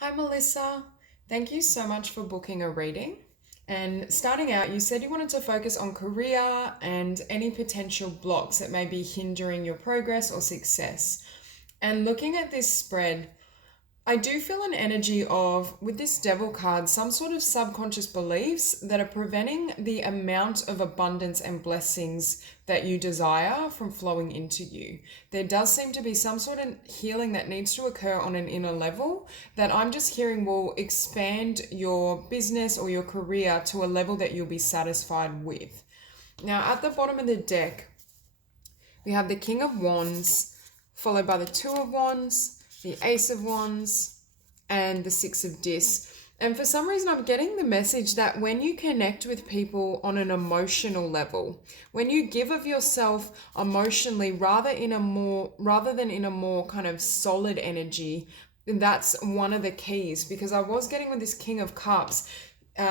Hi, Melissa. Thank you so much for booking a reading. And starting out, you said you wanted to focus on career and any potential blocks that may be hindering your progress or success. And looking at this spread, I do feel an energy of, with this devil card, some sort of subconscious beliefs that are preventing the amount of abundance and blessings that you desire from flowing into you. There does seem to be some sort of healing that needs to occur on an inner level that I'm just hearing will expand your business or your career to a level that you'll be satisfied with. Now, at the bottom of the deck, we have the King of Wands, followed by the Two of Wands, the Ace of Wands, and the Six of Discs. And for some reason, I'm getting the message that when you connect with people on an emotional level, when you give of yourself emotionally, rather than in a more kind of solid energy, that's one of the keys. Because I was getting with this King of Cups,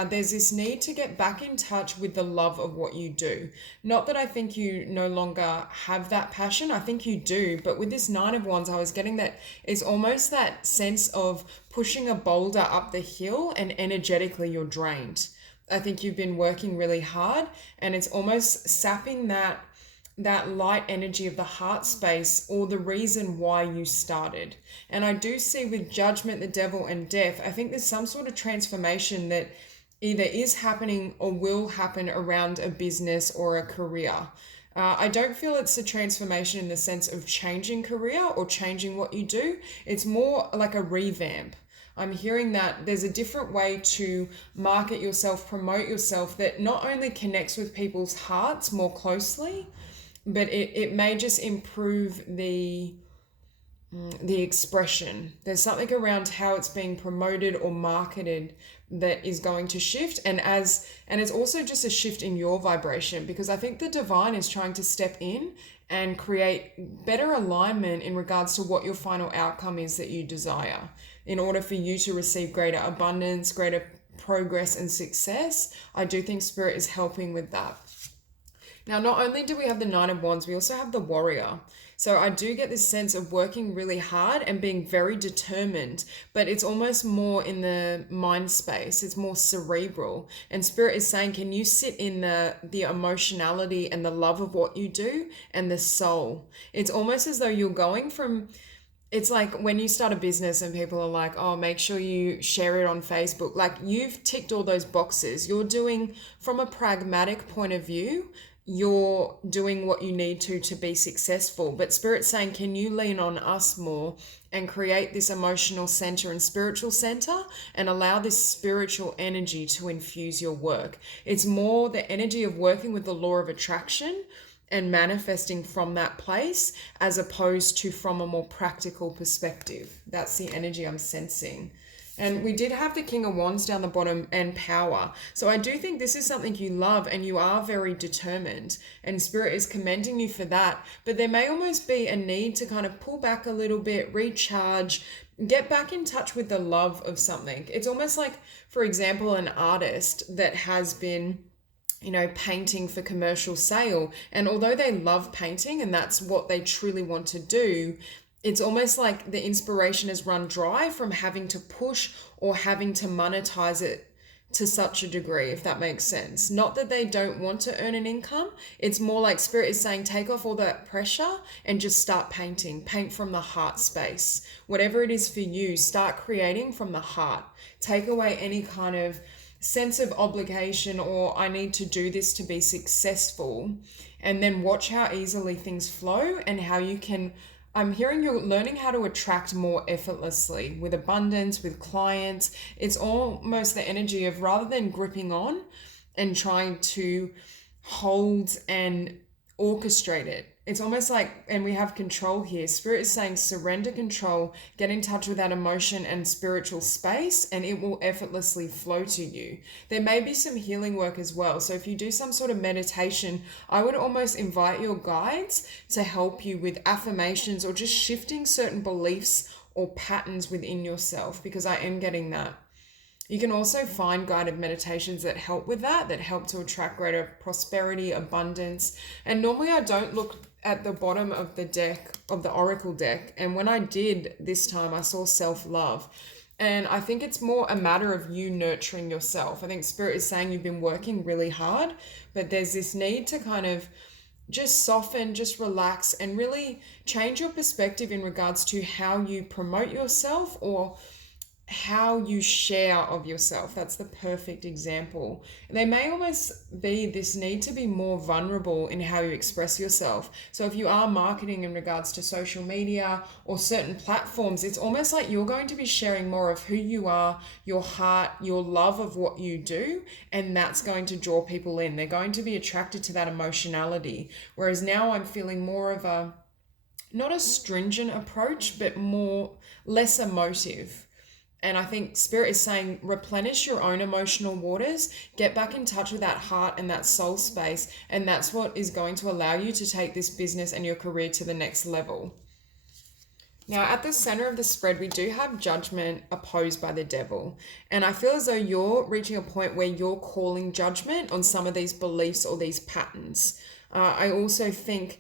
there's this need to get back in touch with the love of what you do. Not that I think you no longer have that passion, I think you do, but with this Nine of Wands, I was getting that it's almost that sense of pushing a boulder up the hill and energetically you're drained. I think you've been working really hard and it's almost sapping that light energy of the heart space or the reason why you started. And I do see with Judgment, the Devil, and Death, I think there's some sort of transformation that either is happening or will happen around a business or a career. I don't feel it's a transformation in the sense of changing career or changing what you do. It's more like a revamp. I'm hearing that there's a different way to market yourself, promote yourself that not only connects with people's hearts more closely, but it may just improve the expression. There's something around how it's being promoted or marketed that is going to shift, and it's also just a shift in your vibration, because I think the divine is trying to step in and create better alignment in regards to what your final outcome is that you desire in order for you to receive greater abundance, greater progress and success. I do think spirit is helping with that. Now, not only do we have the Nine of Wands, we also have the Warrior. So I do get this sense of working really hard and being very determined, but it's almost more in the mind space. It's more cerebral. And Spirit is saying, can you sit in the emotionality and the love of what you do and the soul? It's almost as though you're going from, it's like when you start a business and people are like, oh, make sure you share it on Facebook. Like, you've ticked all those boxes. You're doing, from a pragmatic point of view, you're doing what you need to be successful. But Spirit's saying, can you lean on us more and create this emotional center and spiritual center and allow this spiritual energy to infuse your work? It's more the energy of working with the law of attraction and manifesting from that place, as opposed to from a more practical perspective. That's the energy I'm sensing. And we did have the King of Wands down the bottom and power. So I do think this is something you love and you are very determined. And Spirit is commending you for that. But there may almost be a need to kind of pull back a little bit, recharge, get back in touch with the love of something. It's almost like, for example, an artist that has been painting for commercial sale. And although they love painting and that's what they truly want to do, it's almost like the inspiration has run dry from having to push or having to monetize it to such a degree, if that makes sense. Not that they don't want to earn an income. It's more like Spirit is saying, take off all that pressure and just start painting. Paint from the heart space. Whatever it is for you, start creating from the heart. Take away any kind of sense of obligation or I need to do this to be successful, and then watch how easily things flow and how you can, I'm hearing you're learning how to attract more effortlessly with abundance, with clients. It's almost the energy of, rather than gripping on and trying to hold and orchestrate it, it's almost like, and we have control here. Spirit is saying surrender control, get in touch with that emotion and spiritual space, and it will effortlessly flow to you. There may be some healing work as well. So if you do some sort of meditation, I would almost invite your guides to help you with affirmations or just shifting certain beliefs or patterns within yourself, because I am getting that. You can also find guided meditations that help with that help to attract greater prosperity, abundance. And normally I don't look at the bottom of the deck, of the oracle deck. And when I did this time, I saw self-love. And I think it's more a matter of you nurturing yourself. I think Spirit is saying you've been working really hard, but there's this need to kind of just soften, just relax, and really change your perspective in regards to how you promote yourself or how you share of yourself. That's the perfect example. There may almost be this need to be more vulnerable in how you express yourself. So if you are marketing in regards to social media or certain platforms, it's almost like you're going to be sharing more of who you are, your heart, your love of what you do, and that's going to draw people in. They're going to be attracted to that emotionality. Whereas now I'm feeling more of a, not a stringent approach, but less emotive. And I think Spirit is saying replenish your own emotional waters, get back in touch with that heart and that soul space. And that's what is going to allow you to take this business and your career to the next level. Now, at the center of the spread, we do have judgment opposed by the devil. And I feel as though you're reaching a point where you're calling judgment on some of these beliefs or these patterns. I also think,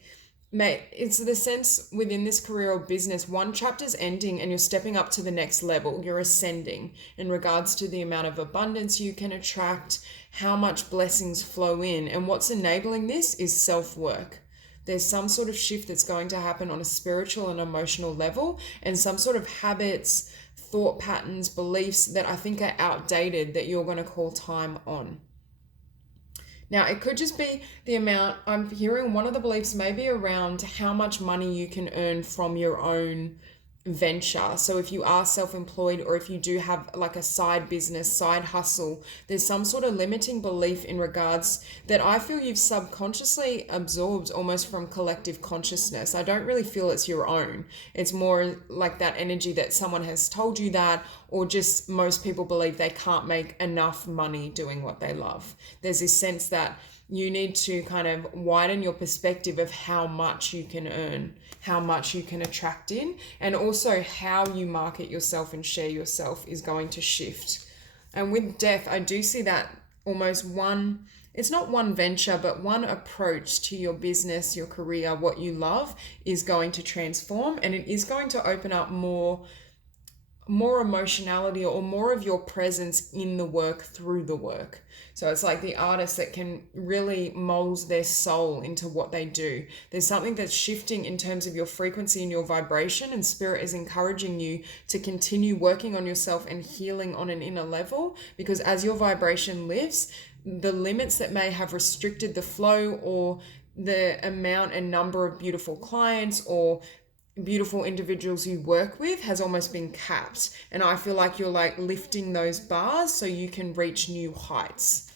mate, it's the sense within this career or business, one chapter's ending and you're stepping up to the next level. You're ascending in regards to the amount of abundance you can attract, how much blessings flow in. And what's enabling this is self-work. There's some sort of shift that's going to happen on a spiritual and emotional level, and some sort of habits, thought patterns, beliefs that I think are outdated that you're going to call time on. Now, it could just be the amount. I'm hearing one of the beliefs maybe around how much money you can earn from your own venture. So if you are self-employed, or if you do have like a side business, side hustle, there's some sort of limiting belief in regards that I feel you've subconsciously absorbed almost from collective consciousness. I don't really feel it's your own. It's more like that energy that someone has told you that, or just most people believe they can't make enough money doing what they love. There's this sense that you need to kind of widen your perspective of how much you can earn, how much you can attract in, and also how you market yourself and share yourself is going to shift. And with death, I do see that almost one, it's not one venture, but one approach to your business, your career, what you love is going to transform, and it is going to open up more emotionality or more of your presence in the work through the work. So it's like the artist that can really mold their soul into what they do. There's something that's shifting in terms of your frequency and your vibration, and Spirit is encouraging you to continue working on yourself and healing on an inner level, because as your vibration lifts, the limits that may have restricted the flow or the amount and number of beautiful clients or beautiful individuals you work with has almost been capped. And I feel like you're like lifting those bars so you can reach new heights.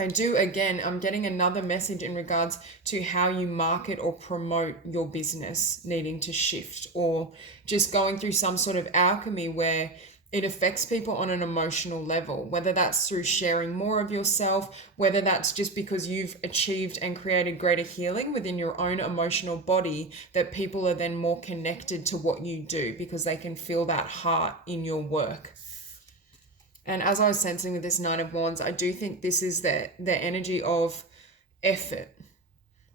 I'm getting another message in regards to how you market or promote your business needing to shift, or just going through some sort of alchemy where it affects people on an emotional level, whether that's through sharing more of yourself, whether that's just because you've achieved and created greater healing within your own emotional body, that people are then more connected to what you do because they can feel that heart in your work. And as I was sensing with this Nine of Wands, I do think this is the energy of effort.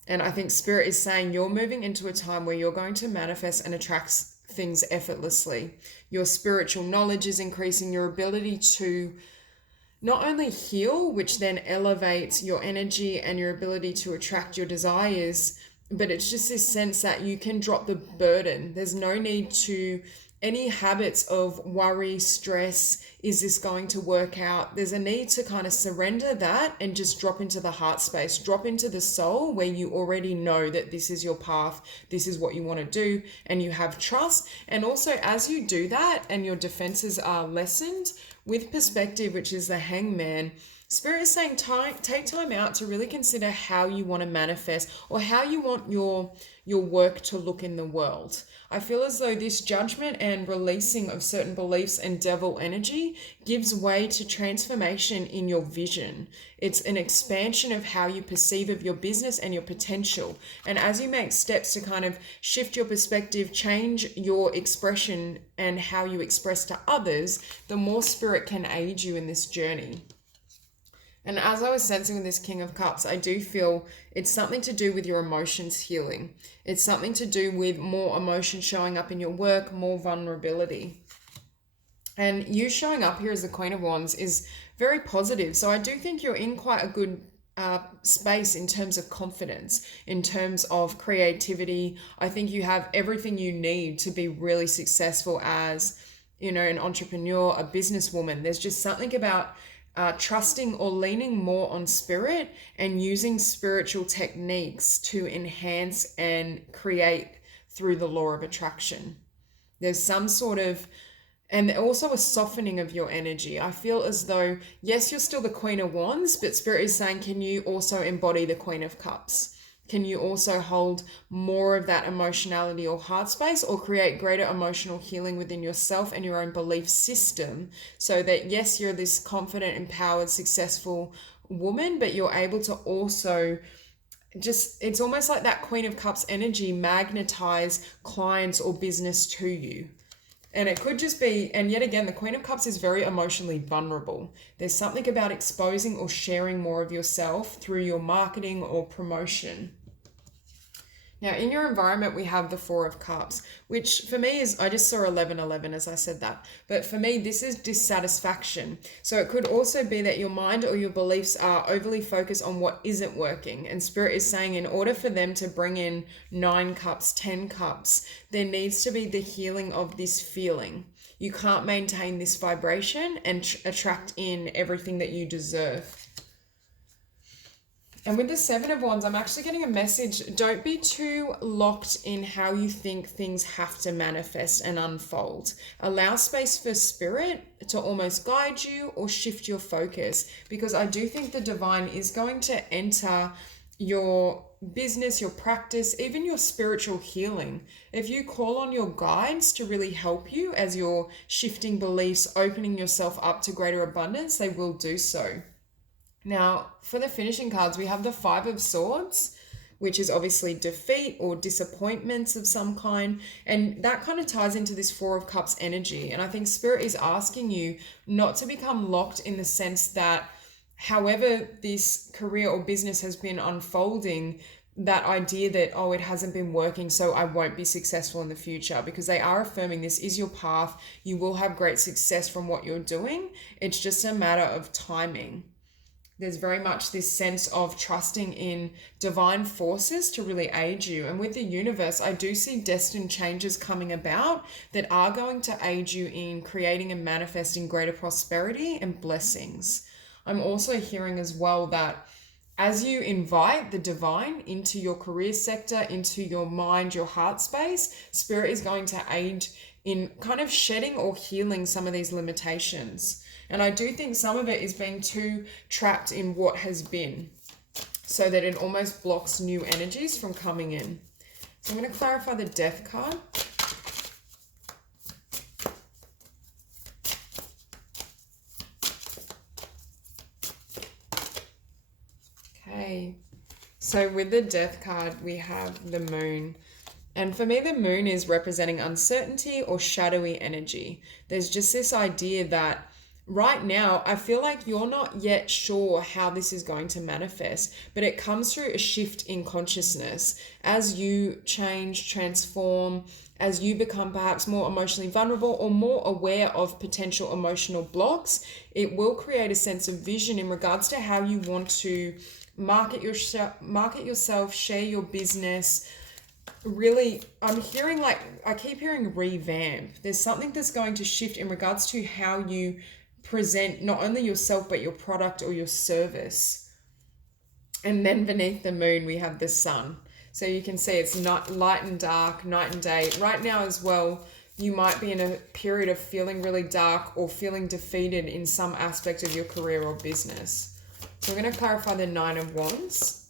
And I think Spirit is saying you're moving into a time where you're going to manifest and attract things effortlessly. Your spiritual knowledge is increasing, your ability to not only heal, which then elevates your energy and your ability to attract your desires, but it's just this sense that you can drop the burden. There's no need to any habits of worry, stress, is this going to work out? There's a need to kind of surrender that and just drop into the heart space, drop into the soul where you already know that this is your path, this is what you want to do, and you have trust. And also as you do that and your defenses are lessened with perspective, which is the Hangman, Spirit is saying take time out to really consider how you want to manifest or how you want your work to look in the world. I feel as though this judgment and releasing of certain beliefs and devil energy gives way to transformation in your vision. It's an expansion of how you perceive of your business and your potential. And as you make steps to kind of shift your perspective, change your expression and how you express to others, the more Spirit can aid you in this journey. And as I was sensing with this King of Cups, I do feel it's something to do with your emotions healing. It's something to do with more emotion showing up in your work, more vulnerability. And you showing up here as the Queen of Wands is very positive. So I do think you're in quite a good space in terms of confidence, in terms of creativity. I think you have everything you need to be really successful as, an entrepreneur, a businesswoman. There's just something about trusting or leaning more on spirit and using spiritual techniques to enhance and create through the law of attraction. There's some sort of, and also a softening of your energy. I feel as though, yes, you're still the Queen of Wands, but Spirit is saying, can you also embody the Queen of Cups? Can you also hold more of that emotionality or heart space, or create greater emotional healing within yourself and your own belief system, so that, yes, you're this confident, empowered, successful woman, but you're able to also it's almost like that Queen of Cups energy magnetize clients or business to you. And it could just be, and yet again, the Queen of Cups is very emotionally vulnerable. There's something about exposing or sharing more of yourself through your marketing or promotion. Now, in your environment, we have the Four of Cups, which for me is, I just saw 1111 as I said that. But for me, this is dissatisfaction. So it could also be that your mind or your beliefs are overly focused on what isn't working. And Spirit is saying, in order for them to bring in 9 cups, 10 cups, there needs to be the healing of this feeling. You can't maintain this vibration and attract in everything that you deserve. And with the Seven of Wands, I'm actually getting a message. Don't be too locked in how you think things have to manifest and unfold. Allow space for spirit to almost guide you or shift your focus, because I do think the divine is going to enter your business, your practice, even your spiritual healing. If you call on your guides to really help you as you're shifting beliefs, opening yourself up to greater abundance, they will do so. Now, for the finishing cards, we have the Five of Swords, which is obviously defeat or disappointments of some kind. And that kind of ties into this Four of Cups energy. And I think Spirit is asking you not to become locked in the sense that however this career or business has been unfolding, that idea that, oh, it hasn't been working, so I won't be successful in the future, because they are affirming this is your path. You will have great success from what you're doing. It's just a matter of timing. There's very much this sense of trusting in divine forces to really aid you. And with the universe, I do see destined changes coming about that are going to aid you in creating and manifesting greater prosperity and blessings. I'm also hearing as well that as you invite the divine into your career sector, into your mind, your heart space, Spirit is going to aid in kind of shedding or healing some of these limitations. And I do think some of it is being too trapped in what has been, so that it almost blocks new energies from coming in. So I'm going to clarify the Death card. Okay. So with the Death card, we have the Moon. And for me, the Moon is representing uncertainty or shadowy energy. There's just this idea that right now, I feel like you're not yet sure how this is going to manifest, but it comes through a shift in consciousness. As you change, transform, as you become perhaps more emotionally vulnerable or more aware of potential emotional blocks, it will create a sense of vision in regards to how you want to market yourself, share your business. Really, I keep hearing revamp. There's something that's going to shift in regards to how you present not only yourself but your product or your service. And then beneath the Moon we have the Sun. So you can see it's not light and dark, night and day. Right now as well, you might be in a period of feeling really dark or feeling defeated in some aspect of your career or business. So we're going to clarify the Nine of Wands.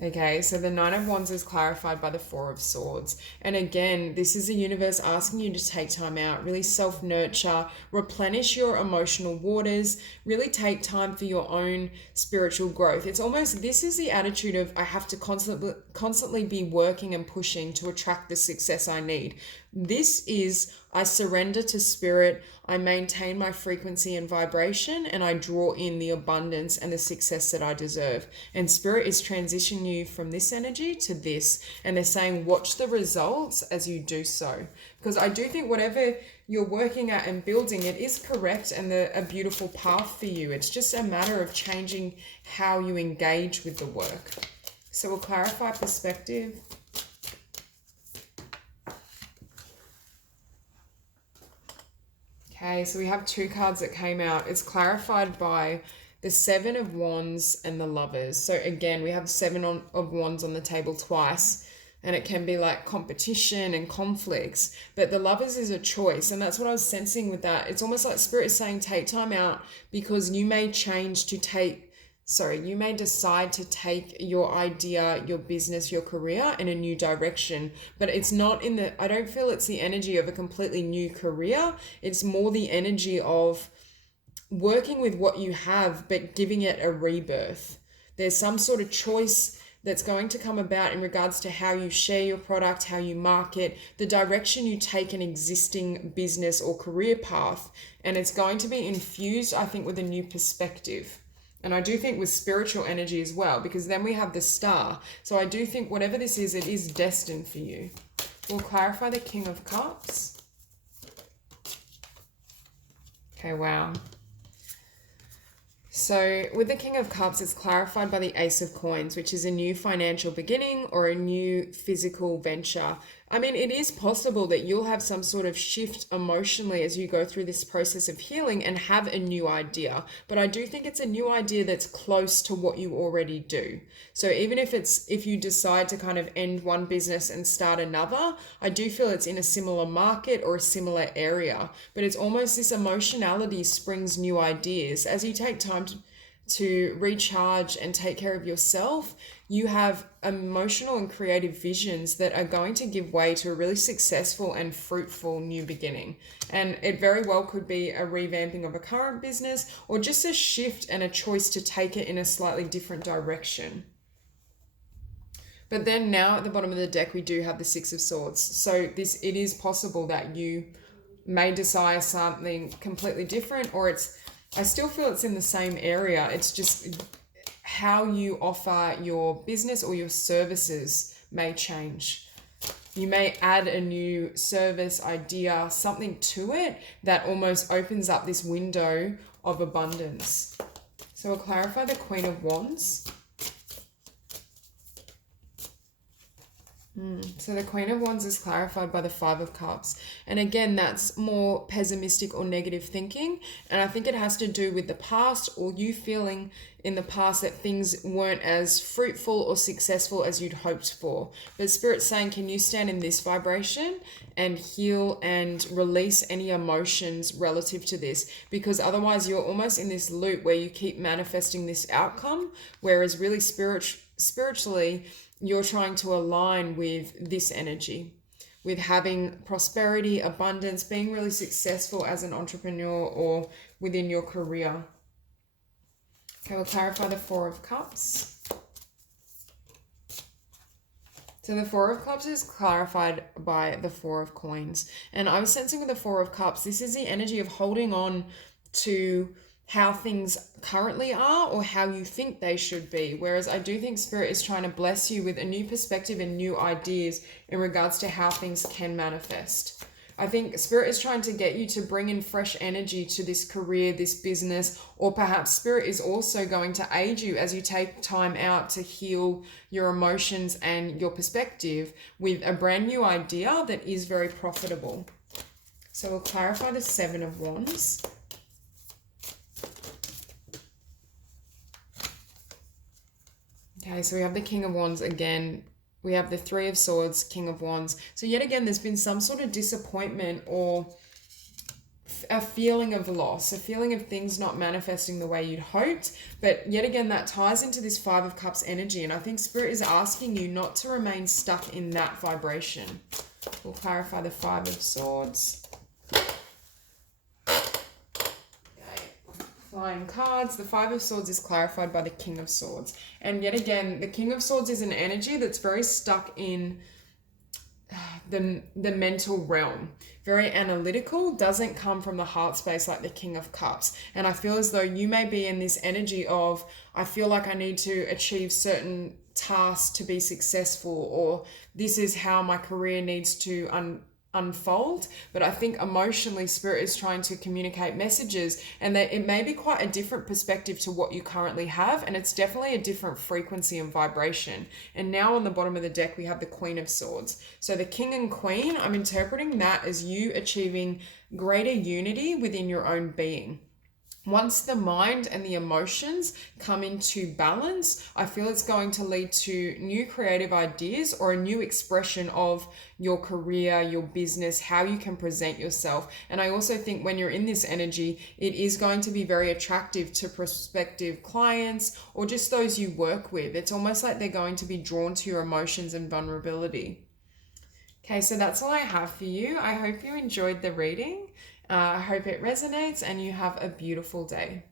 Okay, so the Nine of Wands is clarified by the Four of Swords. And again, this is the universe asking you to take time out, really self-nurture, replenish your emotional waters, really take time for your own spiritual growth. It's almost, this is the attitude of, I have to constantly be working and pushing to attract the success I need. This is, I surrender to spirit, I maintain my frequency and vibration, and I draw in the abundance and the success that I deserve. And spirit is transitioning you from this energy to this. And they're saying, watch the results as you do so. Because I do think whatever you're working at and building, it is correct and a beautiful path for you. It's just a matter of changing how you engage with the work. So we'll clarify perspective. Okay, so we have two cards that came out. It's clarified by the Seven of Wands and the Lovers. So again, we have Seven of Wands on the table twice, and it can be like competition and conflicts. But the Lovers is a choice, and that's what I was sensing with that. It's almost like Spirit is saying take time out, because you may you may decide to take your idea, your business, your career in a new direction, but it's not I don't feel it's the energy of a completely new career. It's more the energy of working with what you have, but giving it a rebirth. There's some sort of choice that's going to come about in regards to how you share your product, how you market, the direction you take an existing business or career path, and it's going to be infused, I think, with a new perspective. And I do think with spiritual energy as well, because then we have the Star. So I do think whatever this is, it is destined for you. We'll clarify the King of Cups. Okay, wow. So with the King of Cups, it's clarified by the Ace of Coins, which is a new financial beginning or a new physical venture. I mean, it is possible that you'll have some sort of shift emotionally as you go through this process of healing and have a new idea. But I do think it's a new idea that's close to what you already do. So even if you decide to kind of end one business and start another, I do feel it's in a similar market or a similar area. But it's almost this emotionality springs new ideas. As you take time to recharge and take care of yourself, you have emotional and creative visions that are going to give way to a really successful and fruitful new beginning. And it very well could be a revamping of a current business, or just a shift and a choice to take it in a slightly different direction. But then now at the bottom of the deck, we do have the Six of Swords. So it is possible that you may desire something completely different, or I still feel it's in the same area. It's just how you offer your business or your services may change. You may add a new service idea, something to it that almost opens up this window of abundance. So we'll clarify the Queen of Wands. So the Queen of Wands is clarified by the Five of Cups. And again, that's more pessimistic or negative thinking. And I think it has to do with the past, or you feeling in the past that things weren't as fruitful or successful as you'd hoped for. But Spirit's saying, can you stand in this vibration and heal and release any emotions relative to this? Because otherwise you're almost in this loop where you keep manifesting this outcome, whereas really spiritually, you're trying to align with this energy, with having prosperity, abundance, being really successful as an entrepreneur or within your career. Okay, we'll clarify the Four of Cups. So the Four of Cups is clarified by the Four of Coins. And I was sensing with the Four of Cups, this is the energy of holding on to how things currently are or how you think they should be. Whereas I do think Spirit is trying to bless you with a new perspective and new ideas in regards to how things can manifest. I think Spirit is trying to get you to bring in fresh energy to this career, this business, or perhaps Spirit is also going to aid you as you take time out to heal your emotions and your perspective with a brand new idea that is very profitable. So we'll clarify the Seven of Wands. Okay, so we have the King of Wands again. We have the Three of Swords, King of Wands. So yet again, there's been some sort of disappointment or a feeling of loss, a feeling of things not manifesting the way you'd hoped. But yet again, that ties into this Five of Cups energy. And I think Spirit is asking you not to remain stuck in that vibration. We'll clarify the Five of Swords. Flying cards. The Five of Swords is clarified by the King of Swords. And yet again, the King of Swords is an energy that's very stuck in the mental realm. Very analytical, doesn't come from the heart space like the King of Cups. And I feel as though you may be in this energy of, I feel like I need to achieve certain tasks to be successful, or this is how my career needs to unfold. But I think emotionally spirit is trying to communicate messages, and that it may be quite a different perspective to what you currently have, and it's definitely a different frequency and vibration. And now on the bottom of the deck we have the Queen of Swords. So the King and Queen, I'm interpreting that as you achieving greater unity within your own being. Once the mind and the emotions come into balance, I feel it's going to lead to new creative ideas or a new expression of your career, your business, how you can present yourself. And I also think when you're in this energy, it is going to be very attractive to prospective clients or just those you work with. It's almost like they're going to be drawn to your emotions and vulnerability. Okay, so that's all I have for you. I hope you enjoyed the reading. I hope it resonates and you have a beautiful day.